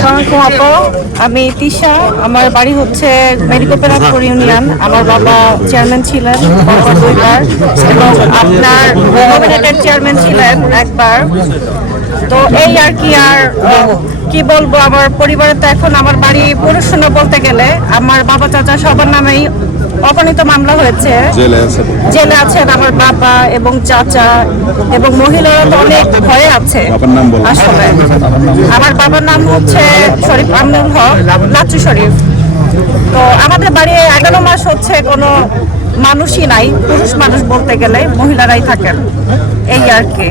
আসসালামু আপু, আমি তিশা। আমার বাড়ি হচ্ছে মেডিকোপেরাপুর ইউনিয়ন। আমার বাবা চেয়ারম্যান ছিলেন পরপর 2বার এবং আপনার নমিনেটেড চেয়ারম্যান ছিলেন একবার। তো এই আর কি, আর কি বলবো, আমার পরিবারে তো এখন আমার বাড়ি পুরুষশূন্য বলতে গেলে। আমার বাবা চাচা সবার নামেই অপনীত মামলা হয়েছে, জেলে আছেন আমার বাবা এবং চাচা, এবং মহিলারা তো অনেক ভয়ে আছে। আসলে আমার বাবার নাম হচ্ছে শরীফ আমিনুল হক, লাচ্চু শরীফ। তো আমাদের বাড়ি 11 মাস হচ্ছে কোনো মানুষই নাই, পুরুষ মানুষ বলতে গেলে মহিলারাই থাকেন, এই আর কি।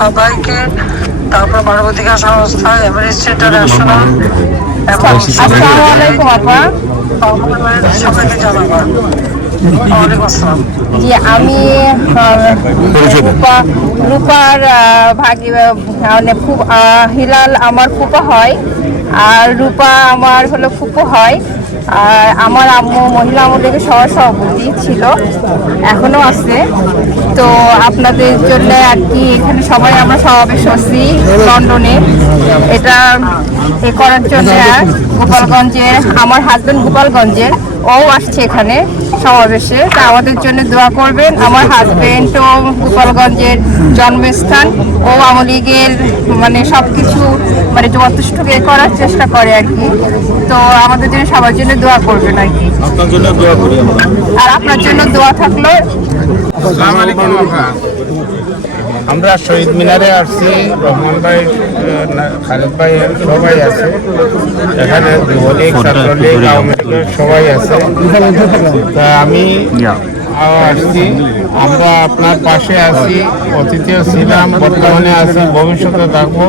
সবাইকে, তারপর মানবাধিকার সংস্থা অ্যাডমিনিস্ট্রেটর ন্যাশনাল আসসালামু আলাইকুম আপা। সবাইকে জানাবো। জি, আমি রূপার ভাগি, মানে হিলাল আমার ফুপা হয়, আর রূপা আমার হলো ফুপু হয়। আর আমার আম্মু মহিলা আমলের সহসভাপতি ছিল, এখনো আছে। তো আপনাদের জন্য আর কি এখানে সবাই আমরা সমাবেশ হচ্ছি লন্ডনে, এটা এ করার জন্য। গোপালগঞ্জের আমার হাজবেন্ড গোপালগঞ্জের, ও আসছে এখানে সমাবেশে। তা আমাদের জন্য দোয়া করবেন। আমার হাজবেন্ডও গোপালগঞ্জের জন্মস্থান, ও আওয়ামী লীগের মানে সব কিছু মানে যথেষ্ট করার চেষ্টা করে আর কি। তো আমাদের জন্য সবার জন্য দোয়া করবেন আর কি, আর আপনার জন্য দোয়া থাকলো। আমরা শহীদ মিনারে আসছি, রহমান ভাই, খালেদ ভাই সবাই আছে এখানে, যুবলীগ ছাত্রলীগ আওয়ামী লীগের সবাই আছে। তা আমি আসছি, আমরা আপনার পাশে আছি, অতীতেও ছিলাম, বর্তমানে আছি, ভবিষ্যতে থাকবো,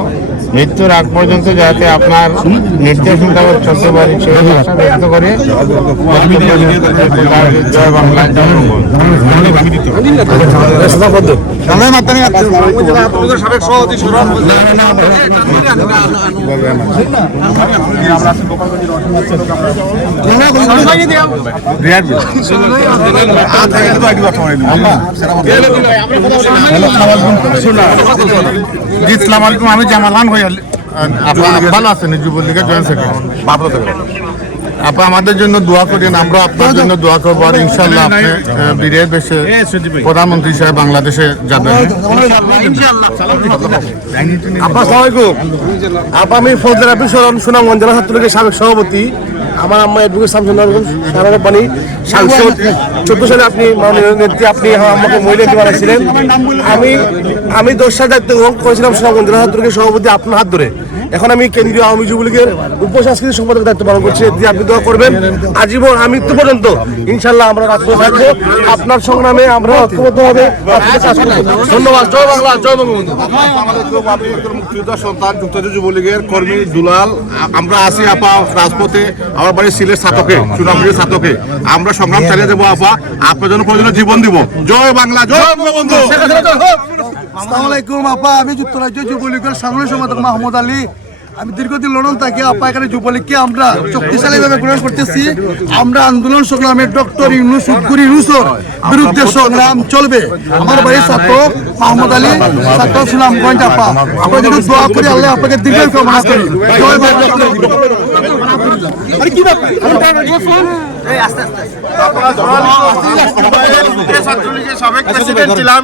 মৃত্যুর আগ পর্যন্ত যাতে আপনার নির্দেশ মোতাবেক চলতে পারি সেই আশা ব্যক্ত করে জয় বাংলা, জয় আমি জামালান হয়ে ভালো আছেন, যুবলীগের জয়েন্ট সেক্রেটারি। আপা আমাদের জন্য দোয়া করেন, আমরা আপনার জন্য দোয়া করবো, আর ইনশাল্লাহ আপনি বীরের বেশে প্রধানমন্ত্রী হিসেবে বাংলাদেশে যাবেন। আপা সালামালাইকুম। আপা আমি ফজল রাব্বি শরণ, সুনামগঞ্জ জেলা ছাত্রলীগের সাবেক সভাপতি। আমার আম্মা এডভোকেট শামসুন্নাহরবানি সাংসদ। 14 সালে আপনি মাননীয় নেত্রী, আপনি আমাকে মহিলা বানাইছিলেন। আমি 10 সাল দায়িত্ব গ্রহণ করেছিলাম সুনামগঞ্জ জেলা ছাত্রলীগের সভাপতি আপনার হাত ধরে। এখন আমি কেন্দ্রীয় আওয়ামী যুবলীগের উপসাংস্কৃতিক সম্পাদকের দায়িত্ব পালন করছি। আপনি দোয়া করবেন আজীবন মৃত্যু পর্যন্ত, ইনশাল্লাহ আমরা রাজপথে থাকবো, আপনার সংগ্রামে আমরা ঐক্যবদ্ধ হবে। ধন্যবাদ। জয় বাংলা, জয় বঙ্গবন্ধু। মুক্তিযোদ্ধা সন্তান, যুক্তরাজ্য যুবলীগের কর্মী দুলাল, আমরা আছি আপা রাজপথে। আমার বাড়ি সিলেট ছাতকে, চুনামুড়ির ছাতকে। আমরা সংগ্রাম চালিয়ে যাবো আপা, আপনার জন্য প্রয়োজনীয় জীবন দিব। জয় বাংলা, জয় বঙ্গবন্ধু। আসসালামু আলাইকুম আপা, আমি যুক্তরাজ্য যুবলীগের সাধারণ সম্পাদক মাহমুদ আলী। আমি দীর্ঘদিন লন্ডন থাকি আপা, এখানে যুবলীগকে আমরা শক্তিশালীভাবে গ্রহণ করতেছি। আমরা আন্দোলন সংগ্রামে ডক্টর ইউনূস ইউনূসের বিরুদ্ধে সংগ্রাম চলবে। আমার বাড়ির ছাত্র মাহমুদ আলী, ছাত্র সুনামগঞ্জ। আপা আমরা যদি দোয়া করি, আল্লাহ আপনাকে দীর্ঘ কামনা করি। জয় বাংলা।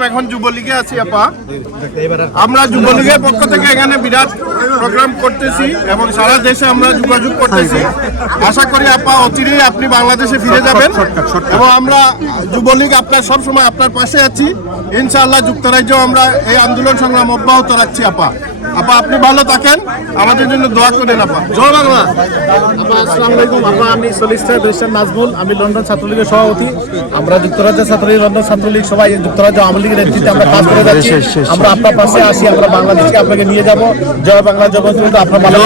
এখন যুবলীগে আছি আপা। আমরা যুবলীগের পক্ষ থেকে এখানে বিরাট প্রোগ্রাম করতেছি এবং সারা দেশে আমরা যোগাযোগ করতেছি। আশা করি আপা অচিরেই আপনি বাংলাদেশে ফিরে যাবেন, এবং আমরা যুবলীগ আপনার সবসময় আপনার পাশে আছি। ইনশাআল্লাহ যুক্তরাজ্য আমরা এই আন্দোলন সংগ্রাম অব্যাহত রাখছি আপা। আপা আপনি ভালো থাকেন, আমাদের জন্য দোয়া করেন আপা। জয় বাংলা। আসসালামু আলাইকুম আপা, আমি সলিসিটর রেজিস্ট্রার নাজমুল, আমি লন্ডন ছাত্রলীগের সভাপতি। আমরা যুক্তরাজ্য ছাত্রলীগ, লন্ডন ছাত্রলীগ সবাই যুক্তরাজ্য আওয়ামী লীগের নেতৃত্বে আমরা কাজ করে যাচ্ছি। আমরা আপনার পাশে আসি, আমরা বাংলাদেশকে আপনাকে নিয়ে যাব। জয় বাংলা, জয় বঙ্গবন্ধু। আপনার ভালো